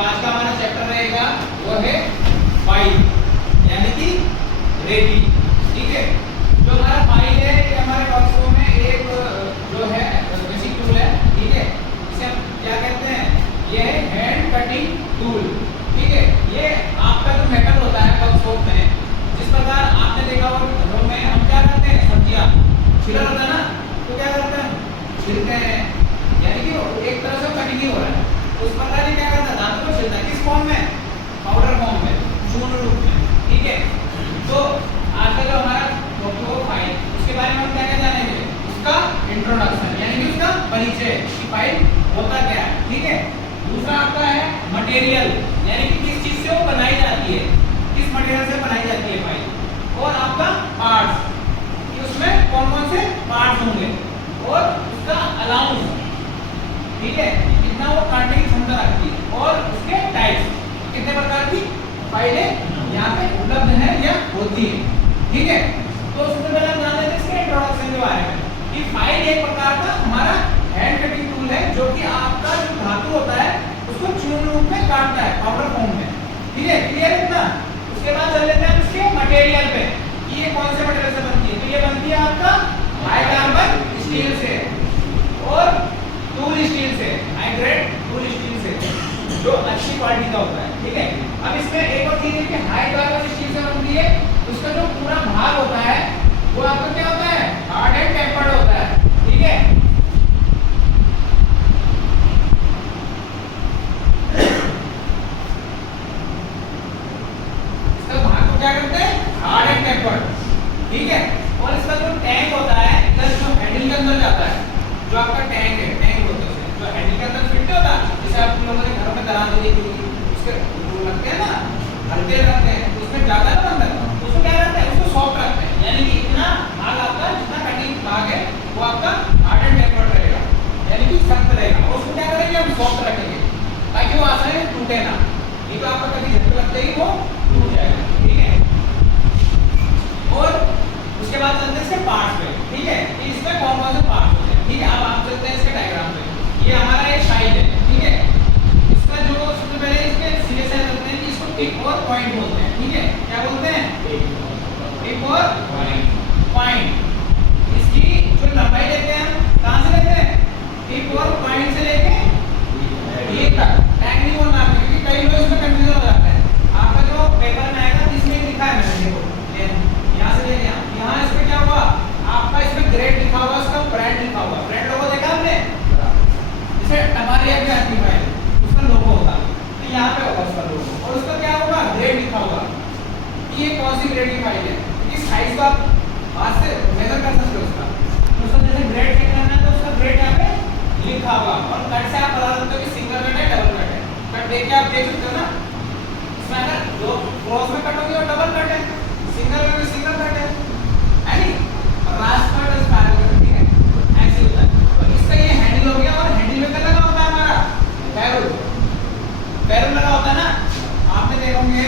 आज का हमारा चैप्टर रहेगा वो है फाइल यानी कि रेडी। ठीक है, जो हमारा फाइल है ये हमारे वर्कफ्लो में एक जो है बेसिक टूल है। ठीक है, इसे हम क्या कहते हैं, ये है हैंड कटिंग टूल। ठीक है, ये आपका जो मेथड होता है वर्कशॉप में, जिस प्रकार आपने देखा होगा घरों में हम क्या करते हैं, सब्जियां छिला होता है ना, तो क्या करते हैं, छिलते हैं, यानी कि एक तरह से कटिंग ही हो रहा है। उस प्रकार ये क्या करता है, दांतों को छिलता है। किस फॉर्म में, पाउडर फॉर्म में, चूर्ण रूप में। ठीक है, तो आज का जो हमारा वर्कफ्लो फाइल, उसके बारे में हम क्या क्या जानेंगे, उसका इंट्रोडक्शन यानी कि उसका परिचय कि फाइल होता क्या है। ठीक है, दूसरा आपका है मटेरियल यानी कि किस चीज से वो बनाई जाती है, किस मटेरियल से बनाई जाती है फाइल। और आपका पार्ट्स कि उसमें कौन कौन से पार्ट्स होंगे और उसका अलाउंस, ठीक है, कितना वो काटने की क्षमता रखती है, और उसके टाइप्स, कितने प्रकार की फाइलें यहाँ पे उपलब्ध है या होती है। ठीक है, तो उससे पहले हम जान लेते हैं इसके इंट्रोडक्शन के बारे में कि फाइल एक प्रकार का हमारा हैंड कटिंग टूल है जो कि आपका जो धातु होता है उसको चूर्ण रूप में काटता है, पाउडर फॉर्म में। ठीक है, क्लियर है इतना। उसके बाद चल लेते हैं इसके मटेरियल पे कि ये कौन से मटेरियल से बनती है। तो ये बनती है आपका हाई कार्बन स्टील से और टूल स्टील से, हाई ग्रेड टूल स्टील से, जो अच्छी क्वालिटी का होता है। ठीक है, अब इसमें एक और चीज है कि हाई कार्बन स्टील से बनती है, उसका जो पूरा भाग होता है वो आपका क्या होता है, हार्ड एंड टेम्पर्ड होता है। ठीक है, क्या करते हैं, हार्ड एंड टेम्पर्ड। ठीक है, और इसका जो टैंक होता है इधर जो हैंडल के अंदर जाता है, जो आपका टैंक है, टैंक बोलते हैं जो हैंडल के अंदर फिट होता है, जैसे आप लोगों ने घरों में दराज देखी होगी, उसके वो लगते हैं ना, हल्के रखते हैं, तो उसमें जाता है ना अंदर, उसको क्या करते हैं, उसको सॉफ्ट रखते हैं, यानी कि इतना भाग आपका जितना कटिंग भाग है वो आपका हार्ड एंड टेम्पर्ड रहेगा, यानी कि सख्त रहेगा। और उसको क्या करेंगे, हम सॉफ्ट रखेंगे ताकि वो आसानी से टूटे ना, नहीं तो आपका कभी झटका लगते ही वो टूट जाएगा। ठीक है, और उसके बाद चलते हैं इसके पार्ट्स पे। ठीक है, इसमें कौन कौन से पार्ट्स होते हैं। ठीक है, अब आप चलते हैं इसके डायग्राम पे। ये हमारा एक फाइल है। ठीक है, इसका जो सबसे पहले इसके सीधे से चलते हैं कि इसको टिप और पॉइंट बोलते हैं। ठीक है, क्या बोलते हैं, टिप और पॉइंट। इसकी जो लंबाई लेते हैं, कहां से लेते हैं, टिप और पॉइंट से लेके ये तक। टैग नहीं बोलना आपको, क्योंकि कई लोग इसमें कंफ्यूजन हो जाता है। आपका जो पेपर में आएगा जिसमें लिखा है, मैंने देखो यहाँ से ले लिया, यहाँ इसमें क्या हुआ, आपका इसमें ग्रेड लिखा हुआ, उसका ब्रांड लिखा हुआ। ब्रांड लोगो देखा आपने, जैसे टमारिया की आती है उसका लोगो होगा, तो यहाँ पे होगा उसका लोगो, और उसका क्या होगा, ग्रेड लिखा होगा। ये कौन सी ग्रेड की फाइल है, इस साइज को आप हाथ से मेजर कर सकते हो उसका। तो उसका जैसे ग्रेड चेक करना है तो उसका ग्रेड यहाँ पे लिखा होगा, और कट से आप बता सकते हो कि सिंगल कट है डबल कट है। कट देख के आप देख सकते हो ना, इसमें अगर दो क्रॉस में कट होगी और डबल कट है, सिंगल में सिंगल कट है नहीं, क्रॉस कट और स्पाइरल कट। ठीक है, ऐसे होता है। तो इसका ये हैंडल हो गया, और हैंडल में क्या लगा होता है हमारा, बैरल। बैरल लगा होता है ना, आपने देखा होंगे।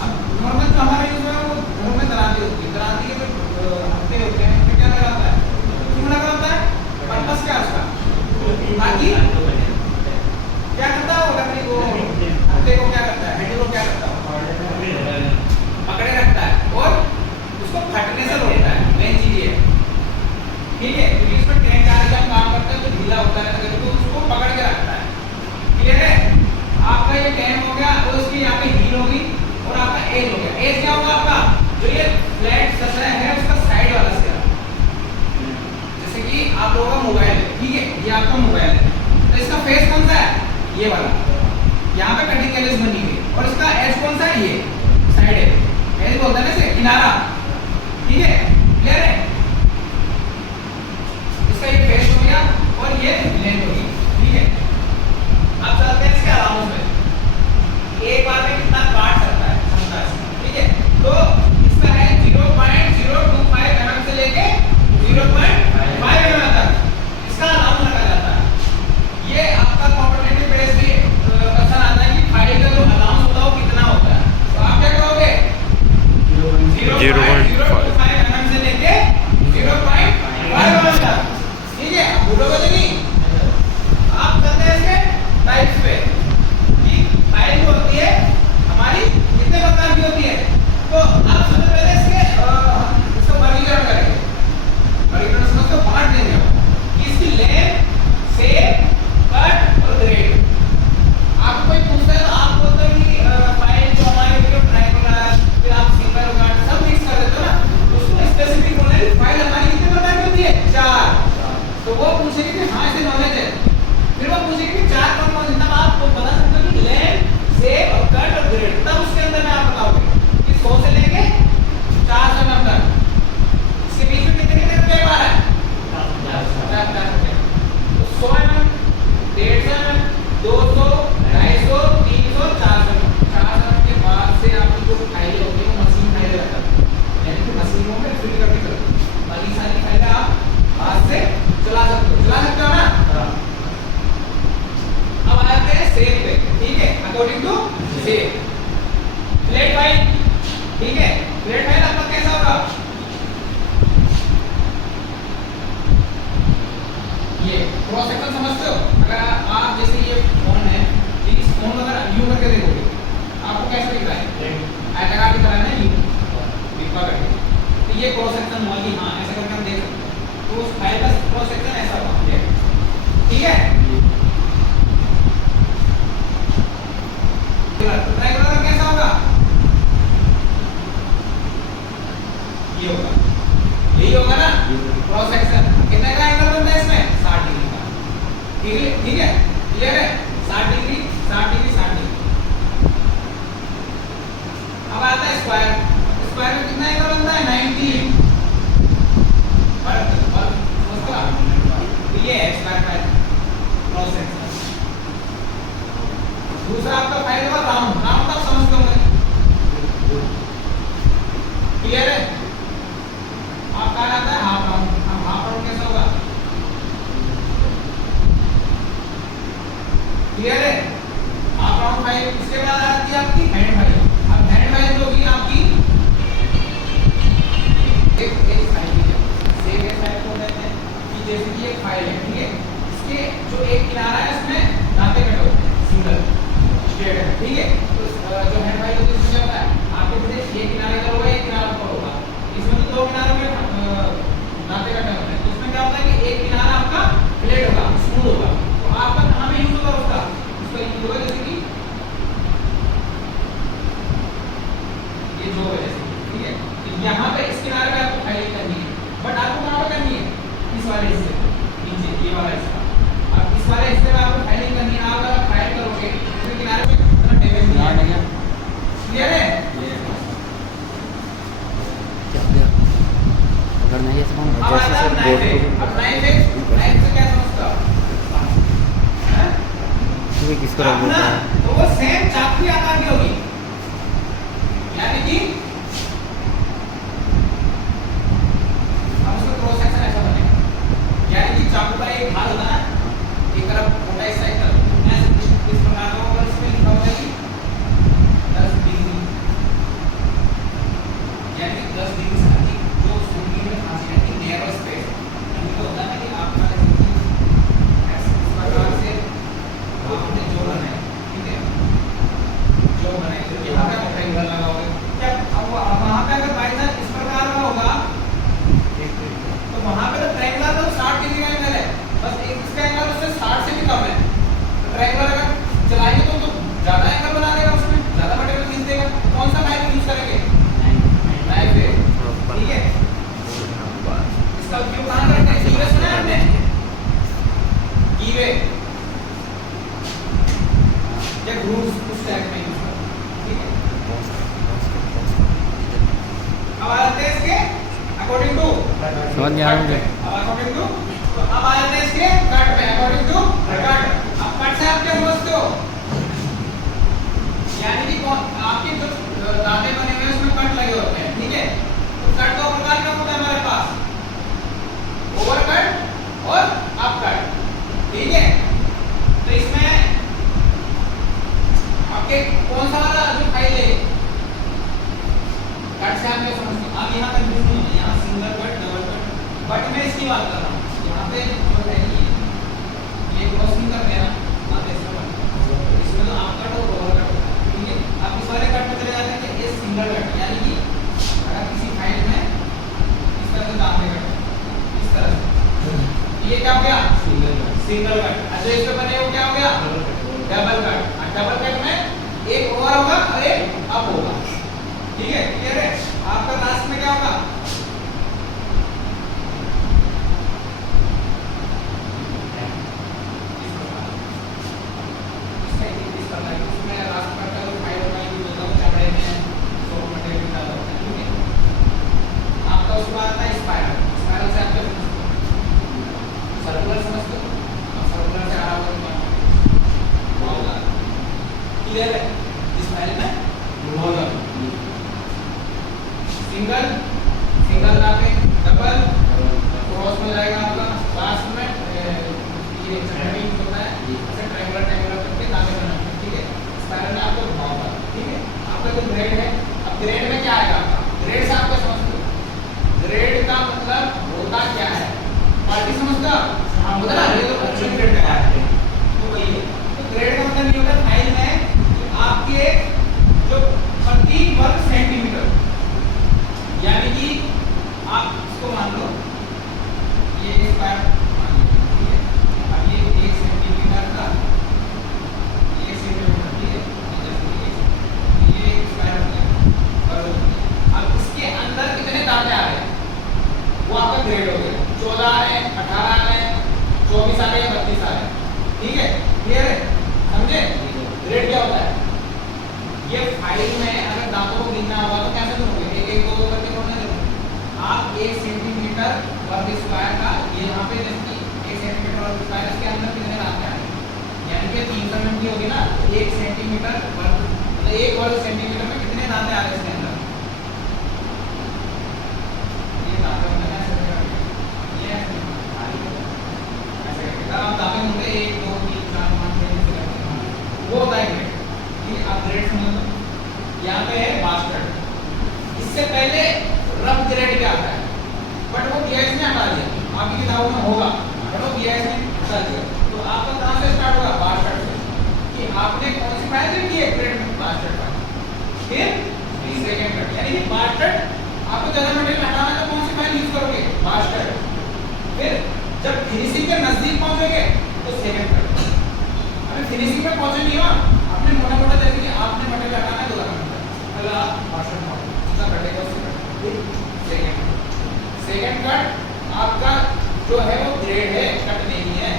अब नॉर्मल जो हमारे यूज में वो घरों में दराती होती है, दराती के जो हत्थे होते हैं उसमें क्या लगा होता है, क्यों लगा होता है, पर्पस क्या उसका, ताकि क्या करता है वो लकड़ी को, हत्थे को क्या करता है, हैंडल को क्या करता है, पकड़े रखता है और उसको फटने से रोकता है। मेन चीज ये है। ठीक है, क्योंकि इसमें ट्रेन का जब काम करते हैं तो ढीला होता है, तो उसको पकड़ के रखता है। क्लियर है, आपका ये टैंक हो गया, और इसकी यहाँ पे हील होगी, और आपका एज हो गया। एज क्या होगा आपका, जो ये फ्लैट सतह है उसका साइड वाला सिरा, जैसे कि आप लोगों का मोबाइल है। ठीक है, ये आपका मोबाइल है, तो इसका फेस कौन सा है, ये वाला, यहाँ पे कटिंग एज बनी हुई, और इसका एज कौन सा है, ये साइड है, एज बोलते हैं ना किनारा। ठीक है, क्लियर है, इसका ये फेस हो गया और ये लेंथ होगी। ठीक है, अब चलते हैं इसके अलाउंस में, एक बार में कितना काट सकता है क्षमता से। ठीक है, तो इसका है 0.025 mm से लेके 0.5 mm तक इसका अलाउंस लगा जाता है। ये आपका कॉम्पिटिटिव बेस भी क्वेश्चन आता है कि फाइल का जो अलाउंस होता है वो कितना होता है, तो आप क्या करोगे, 0.025 mm से लेके ये क्रॉस सेक्शन हुआ कि हाँ ऐसा करके हम देख सकते हैं। तो उस फाइल का क्रॉस सेक्शन ऐसा हुआ, ठीक है। ट्रायंगुलर का कैसा होगा, ये होगा, यही होगा ना क्रॉस सेक्शन। कितने का एंगल बनता है इसमें, 60 डिग्री का, ठीक है, क्लियर है, 60 डिग्री 60 डिग्री 60 डिग्री। अब आता है स्क्वायर, स्क्वायर में कितना एंगल बनता है, 90। ये है स्क्वायर का क्रॉस सेक्शन। दूसरा आपका फाइल होगा राउंड, राउंड तक समझते होंगे, क्लियर है। आपका आता है हाफ राउंड, हाफ राउंड कैसा होगा, क्लियर है, हाफ राउंड फाइल। इसके बाद आती है आपकी हैंड फाइल। अब हैंड फाइल जो होगी आपकी एक फाइल है, सेव ए फाइल को कहते हैं कि जैसे कि एक फाइल है, ठीक है, इसके जो एक किनारा है इसमें दांते कटे होते हैं, सिंगल स्ट्रेट है, ठीक है। तो जो हैंड फाइल होती है इसमें क्या होता है, आपके जैसे एक किनारे का होगा, एक किनारा ऊपर होगा, इसमें तो दो किनारों में दांते कटे होते हैं। तो उसमें क्या होता है कि एक किनारा आपका फ्लैट होगा, स्मूथ होगा। तो आपका कहां पे यूज होगा, उसका यूज होगा जैसे कि ये जो है, ठीक है। तो यहाँ पे इस किनारे पे आपको फाइलिंग करनी है, बट आपको कहाँ पे करनी है, इस वाले हिस्से नीचे, ये वाला हिस्सा। अब इस वाले हिस्से में आपको फाइलिंग करनी है। आप अगर फाइल करोगे तो किनारे पे इतना डैमेज नहीं आएगा, क्लियर है। अगर नहीं है अब आता है नाइफ है। अब नाइफ से क्या समझता है, किसको रख देता है, तो वो सेम चाकू के आकार की होगी, यानी कि क्रॉस सेक्शन ऐसा बनेगा, यानी कि चाकू का एक भाग होता है, एक तरफ मोटा हिस्सा, एक तरफ ऐसे इस प्रकार का होगा। इसमें लिखा होगा कि 10 डिग्री, यानी 10 डिग्री से अधिक जो सूंघने में फांसी रहती है, नैरो स्पेस। यानी तो होता है ना कि आपका ऐसे इस प्रकार से आपने जो बनाया, ठीक है, जो बनाया तो यहाँ पे आप ट्रायंगल लगाओगे। क्या अब वहाँ पे अगर बाई चांस इस प्रकार का होगा तो वहाँ पे तो ट्रायंगल तो 60 डिग्री का एंगल है, बस एक इसका एंगल उससे 60 से भी कम है। तो ट्रायंगल अगर चलाएंगे तो ज्यादा एंगल बना देगा, उसमें ज्यादा मटेरियल खींच देगा। कौन सा फाइल यूज करेंगे, नाइफ है, ठीक है। इसका उपयोग कहाँ करते हैं, कीवे सुना है आपने, कीवे या ग्रूव्स, उस टाइप में यूज करते हैं, ठीक है। अब आते हैं इसके अकॉर्डिंग टू, समझ गया मुझे। अब अकॉर्डिंग टू, तो अब आते हैं इसके कट में, अकॉर्डिंग टू कट। अब कट से आप क्या समझते हो, यानी कि आपके जो दांते बने हुए हैं उसमें कट लगे होते हैं, ठीक है। तो कट दो प्रकार का होता है हमारे पास, ओवर कट और अप कट, ठीक है। तो इसमें आपके कौन सा वाला जो फाइल है, कट से आप क्या समझते हो। अब यहाँ कंफ्यूजन नहीं है, यहाँ single cut, double cut, but मैं इसकी बात कर रहा हूँ। यहाँ पे जो है ये क्रॉसिंग कर रहे हैं ना, आप ऐसा करते हैं, इसमें तो आप कट और ओवर कट होता है, ठीक है। आप इस वाले कट में चले जाते हैं कि ये सिंगल कट, यानी कि अगर किसी फाइल में इस तरह से दांते कट इस तरह से, ये क्या हो गया, सिंगल कट। अच्छा इसमें बने वो क्या हो गया, डबल कट। डबल कट में एक ओवर होगा और एक अप होगा, ठीक है, क्लियर है। आपका लास्ट में क्या होगा, क्लियर है। इस फाइल में नोजल, सिंगल सिंगल लाके डबल क्रॉस में जाएगा आपका, लास्ट में ये ट्रायंगल होता है, ऐसे ट्रायंगुलर ट्रायंगुलर करके दांते बनाते हैं, ठीक है। स्पाइरल में आपको घुमाओगा, ठीक है। आपका जो ग्रेड है, अब ग्रेड में क्या आएगा आपका, ग्रेड से आपको समझते हो ग्रेड का मतलब होता क्या है, पार्टी समझता, हाँ होता ना, ये तो अच्छी ग्रेड का है, तो वही है। तो ग्रेड का मतलब ये होता है फाइल में आपके जो प्रति वर्ग सेंटीमीटर, यानी कि आप इसको मान लो ये स्क्वायर मान लो, ठीक है। अब ये 1 सेंटीमीटर का ये सेंटीमीटर, ठीक है, ये स्क्वायर हो गया। और अब इसके अंदर कितने दांते आ रहे हैं वो आपका ग्रेड हो गया। 14 आ रहे हैं, 18 आ रहे हैं, 24 आ रहे हैं, 32 आ रहे हैं, ठीक है। क्लियर है, समझे? ग्रेड क्या होता है? ये फाइल में अगर दांतों को गिनना होगा तो कैसे करोगे? एक एक दो करके तोड़ने देंगे आप। 1 सेंटीमीटर वर्ग स्क्वायर का ये यहाँ पे जैसे 1 सेंटीमीटर वर्ग स्क्वायर, इसके अंदर कितने दांत हैं? यानी कि 300 mm की होगी ना। 1 सेंटीमीटर वर्ग मतलब 1 वर्ग सेंटीमीटर में कितने दांत आ रहे हैं इसके अंदर? ये दांत मतलब ऐसे करके ये ऐसे करके आप दांत होंगे 1 2 3 4 5 6 ऐसे करके वो होता है ग्रेड। ठीक है, आप ग्रेड समझ लो। यहाँ पे है मास्टर। इससे पहले रफ ग्रेड क्या आता है, बट वो बीएस ने हटा दिया। आपकी किताबों में होगा बट वो बीएस ने हटा दिया। तो आपका कहाँ से स्टार्ट होगा? मास्टर से, कि आपने कौन सी फाइल दी है ग्रेड में? मास्टर फाइल, फिर सेकंड कट। यानी कि मास्टर आपको ज्यादा मटेरियल हटाना है तो कौन सी फाइल यूज करोगे? मास्टर। फिर जब फिनिशिंग के नजदीक पहुंचोगे तो सेकंड कट। अभी फिनिशिंग में पहुंचे नहीं हो, आपने मोटा मोटा जैसे कि आपने मटेरियल हटाना है तो पहला मास्टर फाइल उसका कटेगा, उससे सेकंड सेकंड कट आपका जो है वो ग्रेड है, कट नहीं है।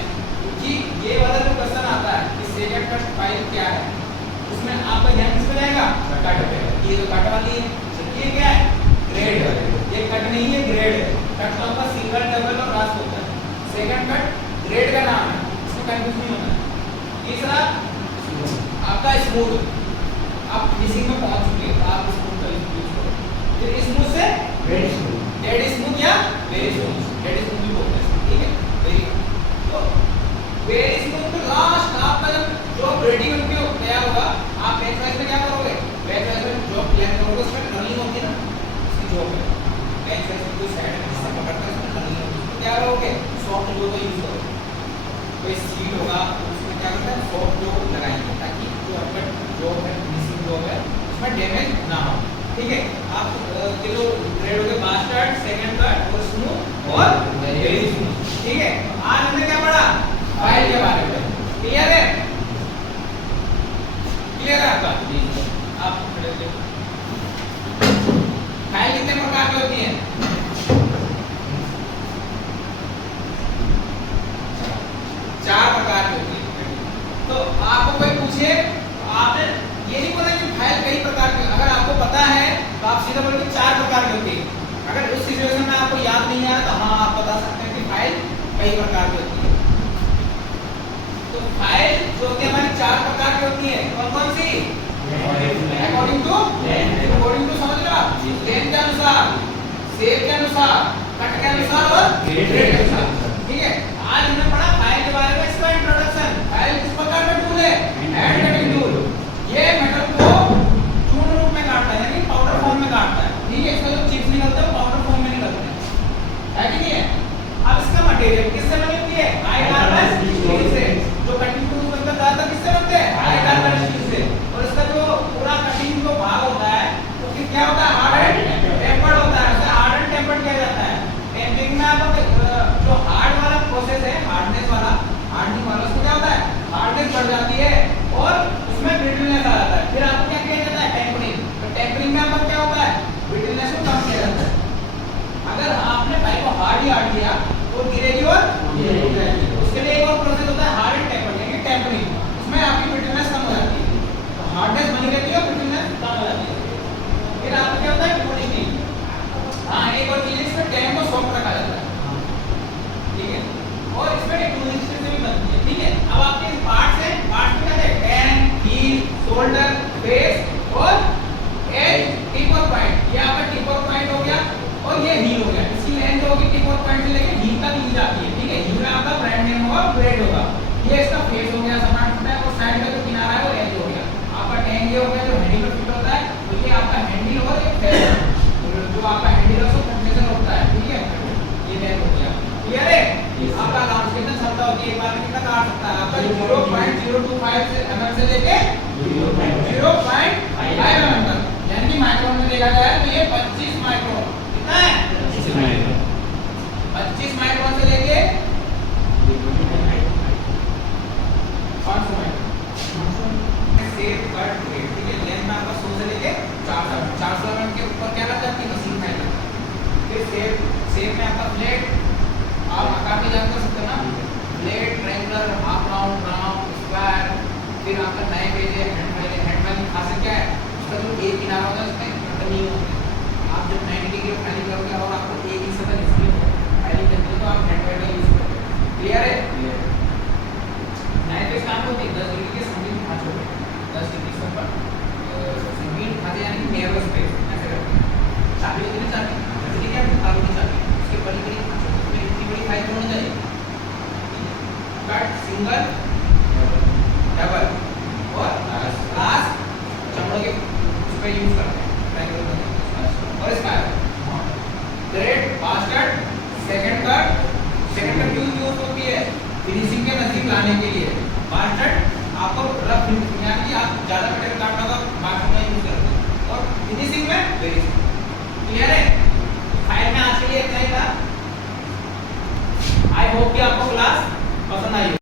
क्योंकि ये वाला जो क्वेश्चन आता है कि सेकंड कट फाइल क्या है, उसमें आपका ध्यान किस पे जाएगा? कट पे। ये जो कट वाली है ये क्या है? ग्रेड है। ये कट नहीं है, ग्रेड है। कट तो आपका सिंगल डबल और रास्ट होता है। सेकंड कट ग्रेड का नाम है, इसमें कंफ्यूज नहीं होना है। तीसरा आपका स्मूथ, आप फिनिशिंग में पहुंच चुके हैं तो आप स्मूथ का यूज करो। फिर स्मूथ से डेड स्मूथ या वेरी स्मूथ। डेड स्मूथ भी बोलते हैं, ठीक है। वेरी तो वेरी स्मूथ तो लास्ट आपका जब जो रेडी होके तैयार होगा, आप बेंच वाइज में क्या करोगे? बेंच वाइज में जो प्लान करोगे उसमें रनिंग होती है ना, उसकी जॉब है बेंच वाइज में जो साइड में जिससे पकड़ते हैं उसमें रनिंग होती है। क्या करोगे? सॉफ्ट ग्लू का यूज करोगे। कोई सील होगा उसमें क्या करते हैं? सॉफ्ट ग्लू लगाएंगे ताकि जो आपका जॉब है, फिनिशिंग जॉब है, उसमें डैमेज ना हो, ठीक है। आप ये जो ग्रेड हो गए मास्टर्ड, सेकंड कट और स्मूथ और वेरी स्मूथ, ठीक है। आज हमने क्या पढ़ा? फाइल के बारे में। क्लियर है? क्लियर है आपका? आप फाइल कितने प्रकार की होती है? चार प्रकार की होती है। तो आपको कोई पूछे तो आपने ये नहीं बोला कि फाइल कई प्रकार की। अगर आपको पता है तो आप सीधा बोलोगे 4 प्रकार की होती है। अगर उस सिचुएशन में आपको याद नहीं आया तो हाँ आप बता सकते हैं कि फाइल कई प्रकार की होती है। तो फाइल जो कि हमारी 4 प्रकार की होती है, कौन कौन सी? अकॉर्डिंग टू समझ लो आप, लेंथ के अनुसार, शेप के अनुसार, कट के अनुसार और ग्रेड के अनुसार, ठीक है। आज हमने पढ़ा फाइल के बारे में, इसका इंट्रोडक्शन। फाइल किस प्रकार का टूल है? Hand cutting tool. ये मेटल को चूर्ण रूप में काटता है, यानी पाउडर फॉर्म में काटता है, ठीक है। इसका जो चिप्स निकलते हैं पाउडर फॉर्म में निकलते हैं, है कि नहीं है? अब इसका मटेरियल किससे बनी होती है? हाई कार्बन स्टील से। जो कटिंग टूल बनता है ज्यादातर किससे बनते हैं? हाई कार्बन स्टील से। और इसका जो पूरा कटिंग जो भाग होता है वो क्या होता है? हार्ड एंड टेम्पर्ड होता है। उसे हार्ड एंड टेम्पर्ड किया जाता है। टेम्परिंग में आप जो हार्ड वाला प्रोसेस है, हार्डनेस वाला, हार्डनिंग वाला, उसको क्या होता है? हार्डनेस बढ़ जाती है और उसमें ब्रिटलनेस आ जाता है। फिर आपको क्या किया जाता है? टेम्परिंग। तो टेम्परिंग में आपका क्या होता है? ब्रिटलनेस को कम किया जाता है। अगर आपने फाइल को हार्ड किया तो गिरेगी और गिरेगी। उसके लिए एक और प्रोसेस होता है हार्ड एंड टेम्पर्ड, यानी टेम्परिंग। उसमें आपकी ब्रिटलनेस कम हो जाती है, तो हार्डनेस बनी रहती है और ब्रिटलनेस कम हो जाती है। फिर आपको क्या होता है? पॉलिशिंग। हाँ, एक और चीज इसमें टैंक को सॉफ्ट रखा जाता है, ठीक है। और इसमें एक टूलिंग से भी बनती है, ठीक है। अब आपके पार्ट्स हैं, पार्ट्स में क्या है? टैंक, हील, शोल्डर, बेस और एज, टिप और पॉइंट। ये आपका टिप और पॉइंट हो गया और ये हील हो गया। इसकी लेंथ होगी टिप और पॉइंट से लेकर हील तक ली जाती है, ठीक है। हील में आपका ब्रांड नेम होगा, ग्रेड होगा। ये इसका फेस हो गया, समान होता है, और साइड का जो किनारा है वो एज हो गया। आपका टैंक ये हो गया जो हैंडल में फिट होता है, तो ये आपका हैंडल और एक फेस जो आपका हैंडल है उसको कंप्रेसर होता है, ठीक है। ये टैंक हो गया। क्लियर है? आपका अकाउंट कितना क्षमता होती है? एक बार में कितना काट सकता है? आपका 0.025 mm से लेके 0.5 mm तक, यानी कि माइक्रोन में देखा जाए तो ये 25 माइक्रोन। कितना है? 25 माइक्रोन से लेके 500 माइक्रोन सेव कट ग्रेड, ठीक है। लेंथ में आपका 100 से लेके 400 mm के ऊपर क्या लग जाती है मशीन में लगता है। फिर सेव में आपका फ्लैट, आप आकार में जान कर सकते हो ना, flat, triangular, half round, round, square. फिर आपका नए पेज है हैंडल खासियत क्या है, उसका जो एक किनारा होता है उसमें कट नहीं होता है। आप जब 90 डिग्री फाइलिंग करोगे और आपको एक ही सतह डिस्प्ले हो फाइलिंग करनी है तो आप हैंड का यूज करते हैं। क्लियर है? नए पेज काम होती है 10 डिग्री के समथिंग खांचो, 10 डिग्री से ऊपर समथिंग खाते यानी नैरो स्पेस ऐसे करते हैं। चाबी होती है, चाबी जैसे कि आप तालों की चाबी उसके बड़ी बड़ी खांचो, उसमें इतनी बड़ी फाइल होनी चाहिए। कट सिंगल, डबल और लास्ट चमड़े के उस पे यूज करते हैं ट्रायंगल में। और इसका grade fast cut, second cut use होती है फिनिशिंग के नजदीक लाने के लिए। फास्ट कट आपको रफ यानी कि आप ज्यादा मटेरियल काटना होगा मार्किंग में यूज करते हैं, और फिनिशिंग में वेरी क्लियर है। फाइल में आज के लिए इतना ही था। आई होप कि आपको क्लास पसंद आई।